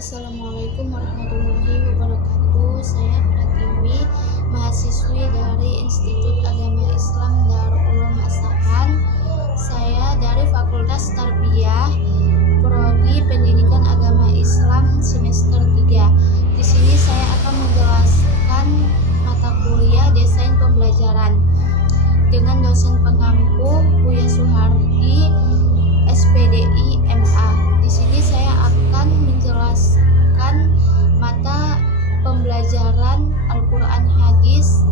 Assalamualaikum warahmatullahi wabarakatuh. Saya Pratiwi, mahasiswi dari Institut Agama Islam Darul Ulum Asahan. Saya dari Fakultas Tarbiyah, Prodi Pendidikan Agama Islam semester 3. Di sini saya akan menjelaskan mata kuliah Desain Pembelajaran dengan dosen pengampu Buya Suhardi, SPDI MA. Di sini saya akan menjelaskan mata pembelajaran Al-Quran Hadis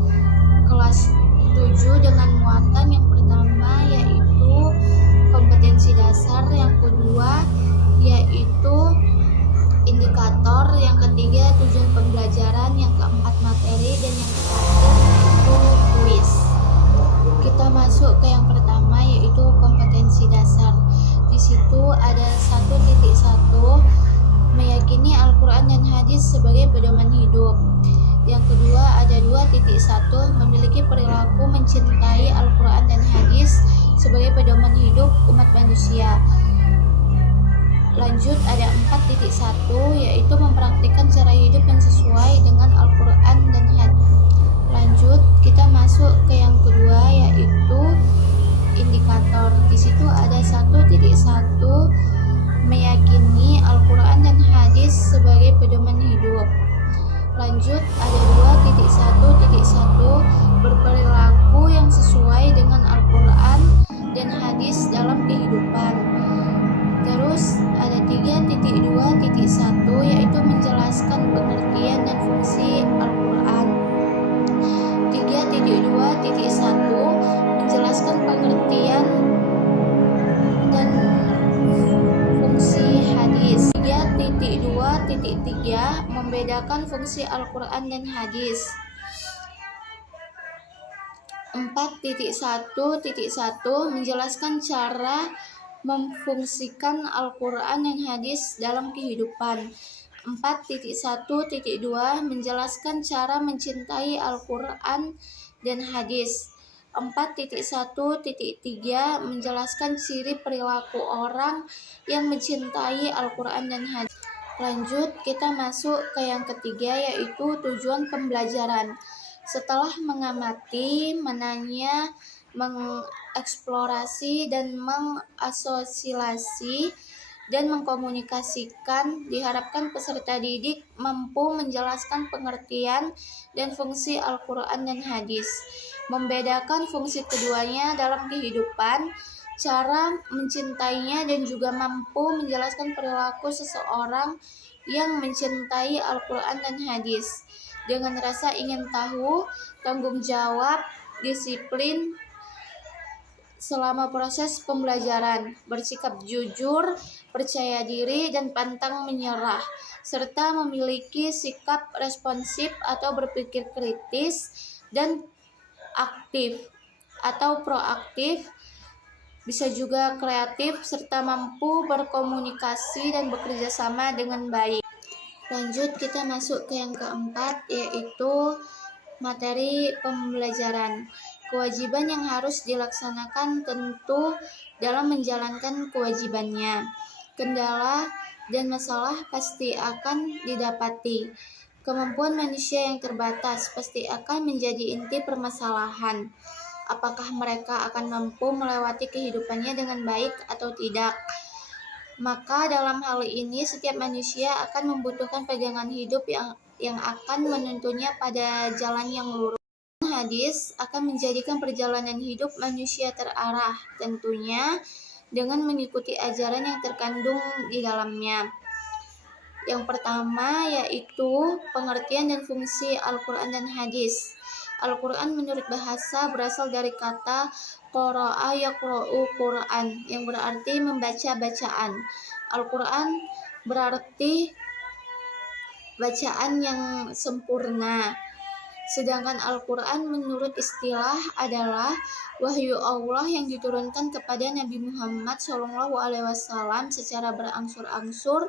kelas 7 dengan muatan yang pertama yaitu kompetensi dasar, yang kedua yaitu indikator, yang ketiga tujuan pembelajaran, yang keempat materi, dan yang terakhir yaitu kuis. Kita masuk ke yang pertama yaitu kompetensi dasar. Di situ ada 1.1 meyakini Al-Quran dan Hadis sebagai pedoman hidup. Yang kedua ada 2.1 memiliki perilaku mencintai Al-Quran dan Hadis sebagai pedoman hidup umat manusia. Lanjut ada 4.1 yaitu mempraktikkan cara hidup yang sesuai dengan Al-Quran dan Hadis. Lanjut kita masuk ke yang kedua yaitu indikator. Di situ ada 1.1 meyakini Al-Quran dan Hadis sebagai pedoman hidup. Lanjut ada 2.1.1 berperilaku yang sesuai dengan Al-Quran dan Hadis dalam kehidupan. Terus ada 3.2.1 yaitu menjelaskan pengertian dan fungsi Al-Quran. 3.2.1 menjelaskan pengertian dan fungsi hadis. 3.2.3 membedakan fungsi Al-Quran dan hadis. 4.1.1 menjelaskan cara memfungsikan Al-Quran dan hadis dalam kehidupan. 4.1.2 menjelaskan cara mencintai Al-Quran dan hadis. 4.1.3 menjelaskan ciri perilaku orang yang mencintai Al-Quran dan hadis. Lanjut kita masuk ke yang ketiga yaitu tujuan pembelajaran. Setelah mengamati, menanya, mengeksplorasi dan mengasosiasi dan mengkomunikasikan, diharapkan peserta didik mampu menjelaskan pengertian dan fungsi Al-Quran dan hadis, membedakan fungsi keduanya dalam kehidupan, cara mencintainya, dan juga mampu menjelaskan perilaku seseorang yang mencintai Al-Quran dan hadis dengan rasa ingin tahu, tanggung jawab, disiplin selama proses pembelajaran, bersikap jujur, percaya diri, dan pantang menyerah, serta memiliki sikap responsif atau berpikir kritis dan aktif atau proaktif, bisa juga kreatif, serta mampu berkomunikasi dan bekerja sama dengan baik. Lanjut kita masuk ke yang keempat yaitu materi pembelajaran. Kewajiban yang harus dilaksanakan tentu dalam menjalankan kewajibannya. Kendala dan masalah pasti akan didapati. Kemampuan manusia yang terbatas pasti akan menjadi inti permasalahan. Apakah mereka akan mampu melewati kehidupannya dengan baik atau tidak? Maka dalam hal ini setiap manusia akan membutuhkan pegangan hidup yang akan menuntunnya pada jalan yang lurus. Hadis akan menjadikan perjalanan hidup manusia terarah, tentunya dengan mengikuti ajaran yang terkandung di dalamnya. Yang pertama yaitu pengertian dan fungsi Al-Quran dan hadis. Al-Quran menurut bahasa berasal dari kata qara'a yaqra'u Quran yang berarti membaca bacaan. Al-Quran berarti bacaan yang sempurna. Sedangkan Al-Quran menurut istilah adalah wahyu Allah yang diturunkan kepada Nabi Muhammad SAW secara berangsur-angsur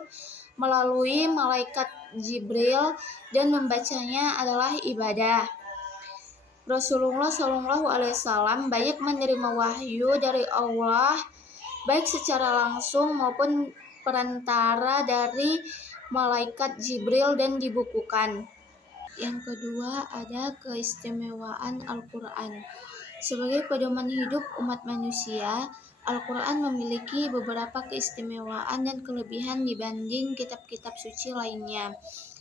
melalui malaikat Jibril, dan membacanya adalah ibadah. Rasulullah SAW banyak menerima wahyu dari Allah baik secara langsung maupun perantara dari malaikat Jibril dan dibukukan. Yang kedua, ada keistimewaan Al-Quran. Sebagai pedoman hidup umat manusia, Al-Quran memiliki beberapa keistimewaan dan kelebihan dibanding kitab-kitab suci lainnya.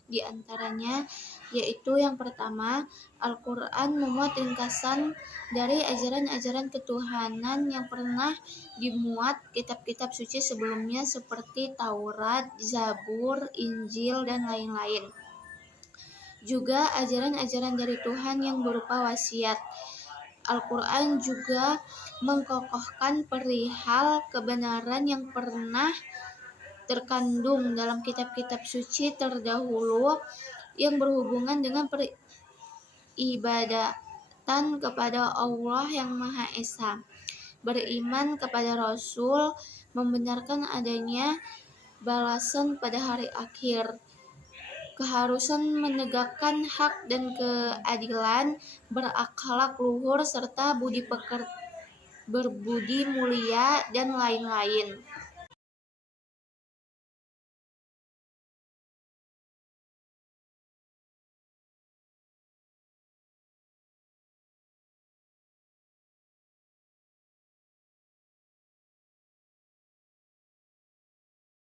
Di antaranya, yaitu yang pertama, Al-Quran memuat ringkasan dari ajaran-ajaran ketuhanan yang pernah dimuat kitab-kitab suci sebelumnya seperti Taurat, Zabur, Injil, dan lain-lain. Juga ajaran-ajaran dari Tuhan yang berupa wasiat. Al-Quran juga mengkokohkan perihal kebenaran yang pernah terkandung dalam kitab-kitab suci terdahulu yang berhubungan dengan peribadatan kepada Allah yang Maha Esa, beriman kepada Rasul, membenarkan adanya balasan pada hari akhir, keharusan menegakkan hak dan keadilan, berakhlak luhur, serta berbudi mulia, dan lain-lain.